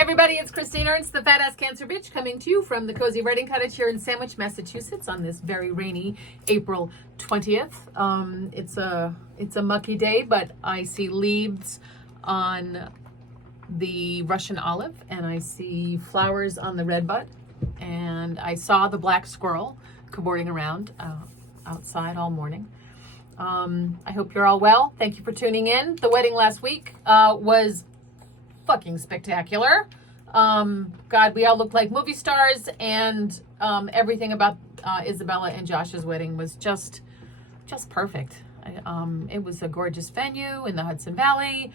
Everybody, it's Christina. It's the Fat Ass Cancer Bitch coming to you from the Cozy Writing Cottage here in Sandwich, Massachusetts on this very rainy April 20th. It's a mucky day, but I see leaves on the Russian olive and I see flowers on the redbud, and I saw the black squirrel cavorting around outside all morning. I hope you're all well. Thank you for tuning in. The wedding last week was fucking spectacular. God, we all looked like movie stars, and everything about Isabella and Josh's wedding was just perfect. It was a gorgeous venue in the Hudson Valley.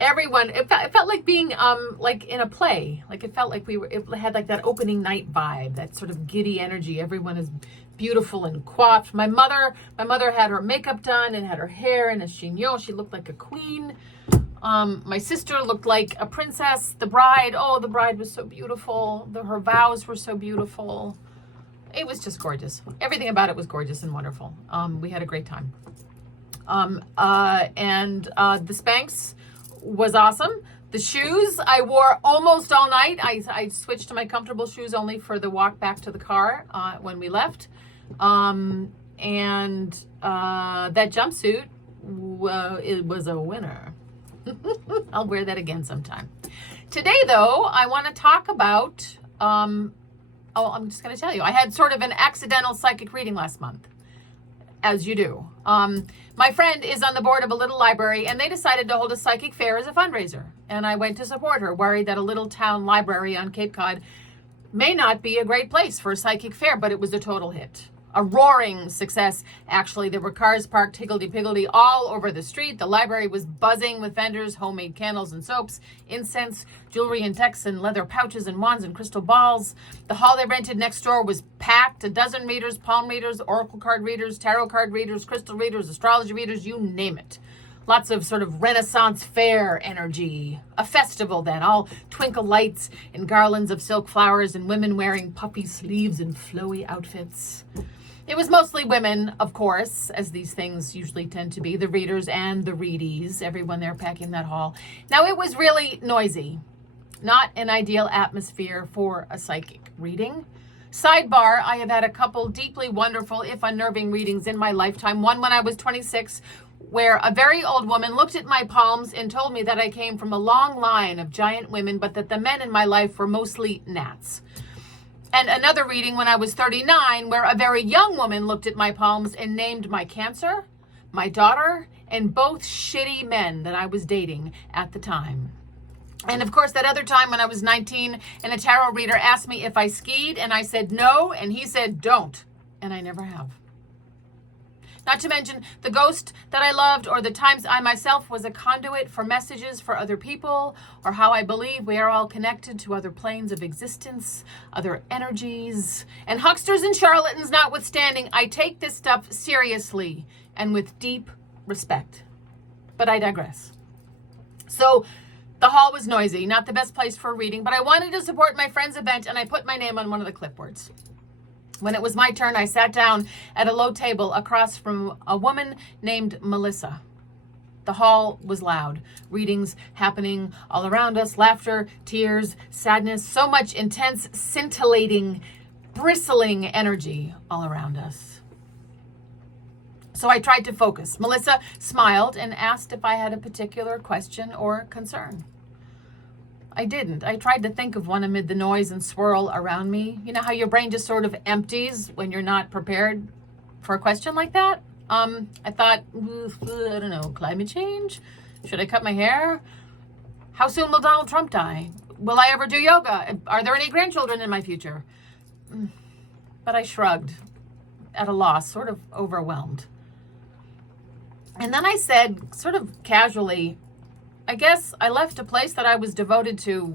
Everyone, it felt like being like in a play. Like it felt like it had like that opening night vibe, that sort of giddy energy. Everyone is beautiful and coiffed. My mother had her makeup done and had her hair in a chignon. She looked like a queen. My sister looked like a princess. The bride was so beautiful. Her vows were so beautiful. It was just gorgeous. Everything about it was gorgeous and wonderful. We had a great time. And the Spanx was awesome. The shoes I wore almost all night. I switched to my comfortable shoes only for the walk back to the car when we left. And that jumpsuit, it was a winner. I'll wear that again sometime. Today, though, I want to talk about, I'm just going to tell you, I had sort of an accidental psychic reading last month, as you do. My friend is on the board of a little library, and they decided to hold a psychic fair as a fundraiser. And I went to support her, worried that a little town library on Cape Cod may not be a great place for a psychic fair, but it was a total hit. A roaring success, actually. There were cars parked higgledy-piggledy all over the street. The library was buzzing with vendors, homemade candles and soaps, incense, jewelry and texts and leather pouches and wands and crystal balls. The hall they rented next door was packed. A dozen readers, palm readers, oracle card readers, tarot card readers, crystal readers, astrology readers, you name it. Lots of sort of Renaissance fair energy. A festival then, all twinkle lights and garlands of silk flowers and women wearing puffy sleeves and flowy outfits. It was mostly women, of course, as these things usually tend to be, the readers and the readies, everyone there packing that hall. Now, it was really noisy, not an ideal atmosphere for a psychic reading. Sidebar, I have had a couple deeply wonderful, if unnerving, readings in my lifetime. One when I was 26, where a very old woman looked at my palms and told me that I came from a long line of giant women, but that the men in my life were mostly gnats. And another reading when I was 39, where a very young woman looked at my palms and named my cancer, my daughter, and both shitty men that I was dating at the time. And of course, that other time when I was 19 and a tarot reader asked me if I skied, and I said no, and he said don't, and I never have. Not to mention the ghost that I loved, or the times I myself was a conduit for messages for other people, or how I believe we are all connected to other planes of existence, other energies. And hucksters and charlatans notwithstanding, I take this stuff seriously and with deep respect. But I digress. So the hall was noisy, not the best place for a reading, but I wanted to support my friend's event, and I put my name on one of the clipboards. When it was my turn, I sat down at a low table across from a woman named Melissa. The hall was loud. Readings happening all around us. Laughter, tears, sadness. So much intense, scintillating, bristling energy all around us. So I tried to focus. Melissa smiled and asked if I had a particular question or concern. I didn't. I tried to think of one amid the noise and swirl around me. You know how your brain just sort of empties when you're not prepared for a question like that? I thought, I don't know, climate change? Should I cut my hair? How soon will Donald Trump die? Will I ever do yoga? Are there any grandchildren in my future? But I shrugged, at a loss, sort of overwhelmed. And then I said, sort of casually, I guess I left a place that I was devoted to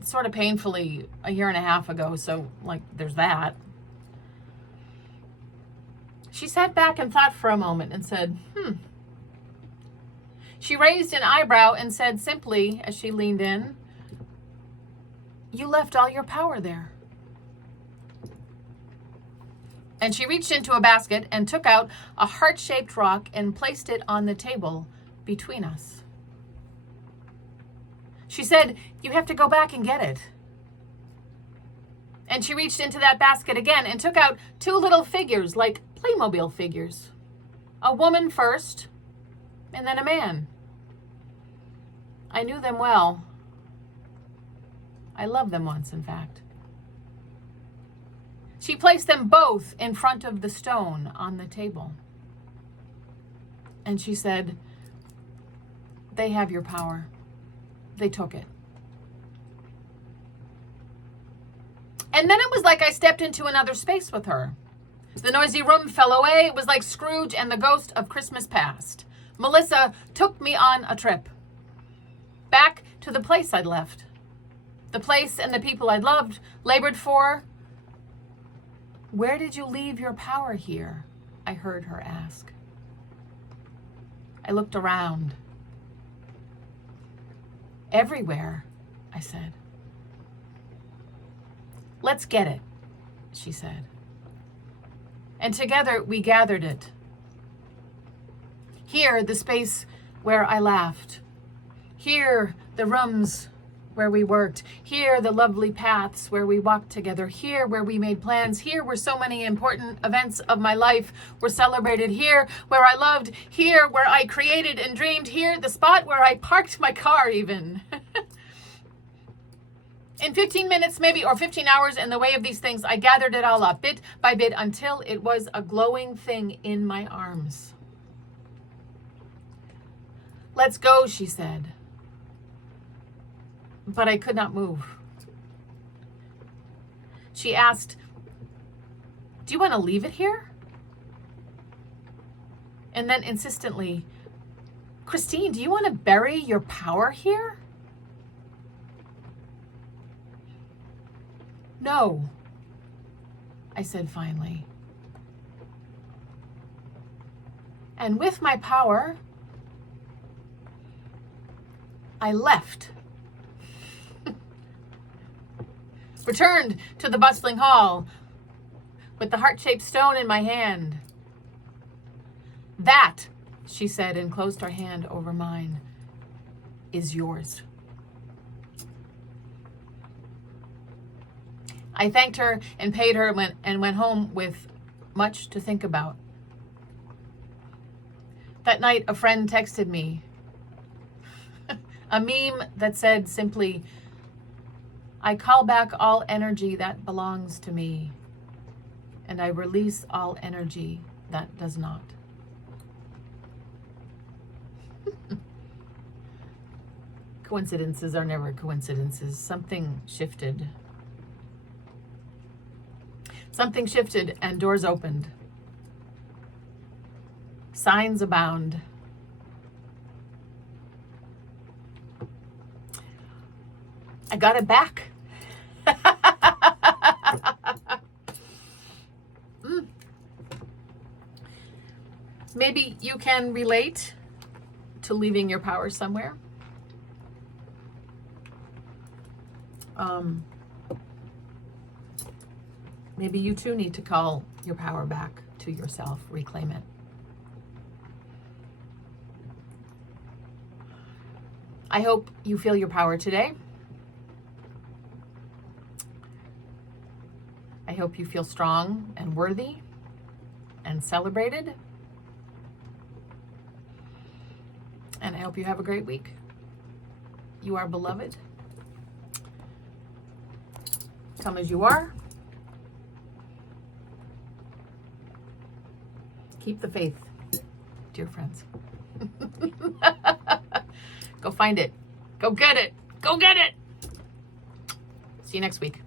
sort of painfully a year and a half ago. So, like, there's that. She sat back and thought for a moment and said, She raised an eyebrow and said simply, as she leaned in, "You left all your power there." And she reached into a basket and took out a heart-shaped rock and placed it on the table between us. She said, "You have to go back and get it." And she reached into that basket again and took out 2 little figures, like Playmobil figures. A woman first, and then a man. I knew them well. I loved them once, in fact. She placed them both in front of the stone on the table. And she said, "They have your power. They took it." And then it was like I stepped into another space with her. The noisy room fell away. It was like Scrooge and the ghost of Christmas past. Melissa took me on a trip. Back to the place I'd left. The place and the people I'd loved, labored for. "Where did you leave your power here?" I heard her ask. I looked around. "Everywhere," I said. "Let's get it," she said. And together we gathered it. Here, the space where I laughed. Here, the rooms where we worked. Here, the lovely paths where we walked together. Here, where we made plans. Here, where so many important events of my life were celebrated. Here, where I loved. Here, where I created and dreamed. Here, the spot where I parked my car even. In 15 minutes, maybe, or 15 hours, in the way of these things, I gathered it all up, bit by bit, until it was a glowing thing in my arms. "Let's go," she said. But I could not move. She asked, "Do you want to leave it here?" And then insistently, "Christine, do you want to bury your power here?" "No," I said finally. And with my power, I left. Returned to the bustling hall with the heart-shaped stone in my hand. "That," she said, and closed her hand over mine, "is yours." I thanked her and paid her and went home with much to think about. That night, a friend texted me a meme that said simply, "I call back all energy that belongs to me, and I release all energy that does not." Coincidences are never coincidences. Something shifted. Something shifted and doors opened. Signs abound. I got it back. Maybe you can relate to leaving your power somewhere. Maybe you too need to call your power back to yourself, reclaim it. I hope you feel your power today. I hope you feel strong and worthy and celebrated. And I hope you have a great week. You are beloved. Come as you are. Keep the faith, dear friends. Go find it. Go get it. Go get it. See you next week.